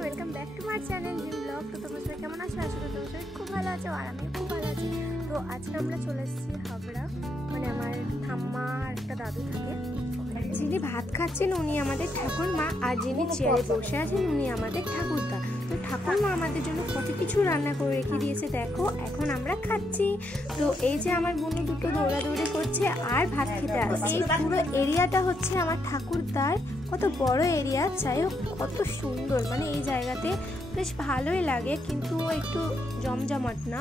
Welcome back to my channel gym blog. তো তোমরা সবাই কেমন আছো? আশা করি তোমরা সবাই খুব ভালো আছো আর আমি খুব ভালো আছি। তো আজকে আমরা চলে এসেছি হাবড়া, মানে আমার ঠাম্মা আর একটা দাদু থাকে। যিনি ভাত খাচ্ছেন উনি আমাদের ঠাকুরমা, আর যিনি চেয়ারে বসে আছেন উনি আমাদের ঠাকুরদা। তো ঠাকুরমা আমাদের জন্য কত কিছু রান্না করে রেখে দিয়েছে, দেখো এখন আমরা খাচ্ছি। তো এই যে আমার বোন দুটো দৌড়াদৌড়ি করছে আর ভাত খেতে আসছে। এই পুরো এরিয়াটা হচ্ছে আমার ঠাকুরদার, কত বড় এরিয়া, যাই হোক কত সুন্দর, মানে এই জায়গাতে বেশ ভালোই লাগে, কিন্তু একটু জমজমাট না,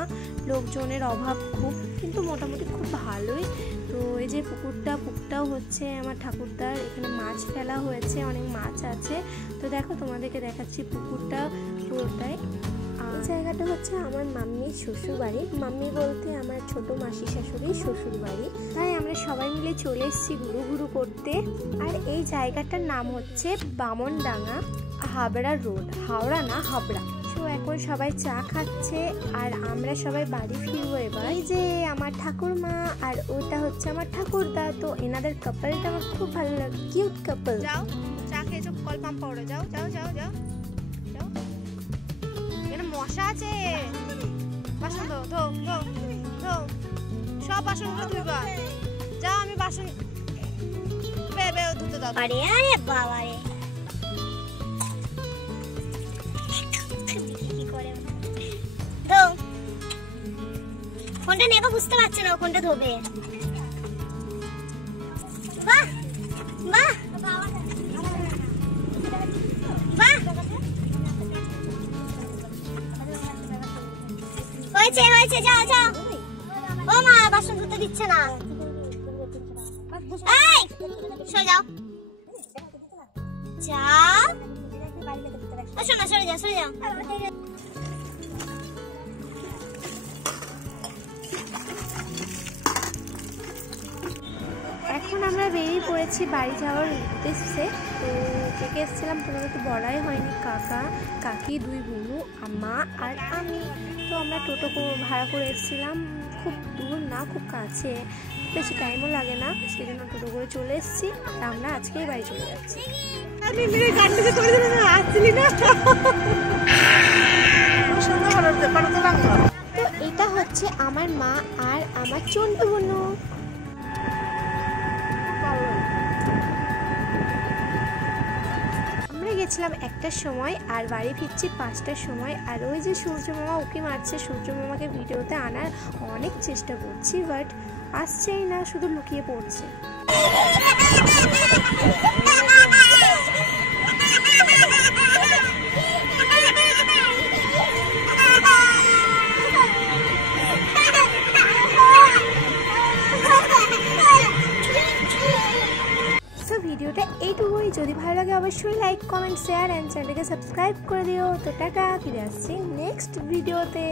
লোকজনের অভাব খুব, কিন্তু মোটামুটি খুব ভালোই। তো এই যে পুকুরটাও হচ্ছে আমার ঠাকুরদার, এখানে মাছ ফেলা হয়েছে, অনেক মাছ আছে। তো দেখো তোমাদেরকে দেখাচ্ছি পুকুরটা পুরোটাই। এই জায়গাটা হচ্ছে আমার মাম্মির শ্বশুর বাড়ি, মাম্মি বলতে আমার ছোট মাসি শাশুড়ির শ্বশুর বাড়ি। তাই আমরা সবাই মিলে চলে এসেছি ঘুরু করতে। আর এই জায়গাটার নাম হচ্ছে বামনডাঙ্গা, হাবড়া রোড, হাওড়া না হাবড়া। তো এখন সবাই চা খাচ্ছে আর আমরা সবাই বাড়ি ফিরবো এবার। এই যে আমার ঠাকুরমা আর ওটা হচ্ছে আমার ঠাকুরদা, তো এনাদের কাপলটা আমার খুব ভালো লাগে, কিউট কাপল। যাও চা খেয়ে চো, কল পাম্প পাউডার, যাও যাও যাও যাও যাও। এখানে মশা আছে, বাসন ধো ধো ধো ধো, সব বাসনগুলো ধুইবা। যাও আমি বাসন ধুতে দাও। আরে আরে বাবা রে, কোনটা নেবা বুঝতে পারছে না, কোনটা ধোবে। বাহ বাহ বাহ, হয়েছে হয়েছে, যাও যাও। ও মা বাসন ধুতে দিচ্ছে না, এই সরে যাও যাও, শোনো সরে যাও সরে যাও। এখন আমরা বেরিয়ে পড়েছি বাড়ি যাওয়ার উদ্দেশ্যে। তো থেকে এসেছিলাম তোমাদের তো বলাই হয়নি, কাকা কাকি দুই বোনু, মা আর আমি। তো আমরা টোটো ভাড়া করে এসেছিলাম, খুব দূর না খুব কাছে, বেশি টাইমও লাগে না, সেই জন্য টোটো করে চলে এসেছি। আর আমরা আজকেই বাড়ি চলে যাচ্ছি। তো এটা হচ্ছে আমার মা আর আমার চন্টু বোনু। আমরা গেছিলাম 1টার সময় আর বাড়ি ফিরছি 5টার সময়। আর ওই যে সূর্য মামা উকি মারছে, সূর্য মামাকে ভিডিওতে আনার অনেক চেষ্টা করছি, বাট আসছেই না, শুধু লুকিয়ে পড়ছে। ভিডিওটা এইটুকুই, যদি ভালো লাগে অবশ্যই লাইক কমেন্ট শেয়ার অ্যান্ড চ্যানেলটাকে সাবস্ক্রাইব করে দিও। তো টাটা, ফিরে আসছি নেক্সট ভিডিওতে।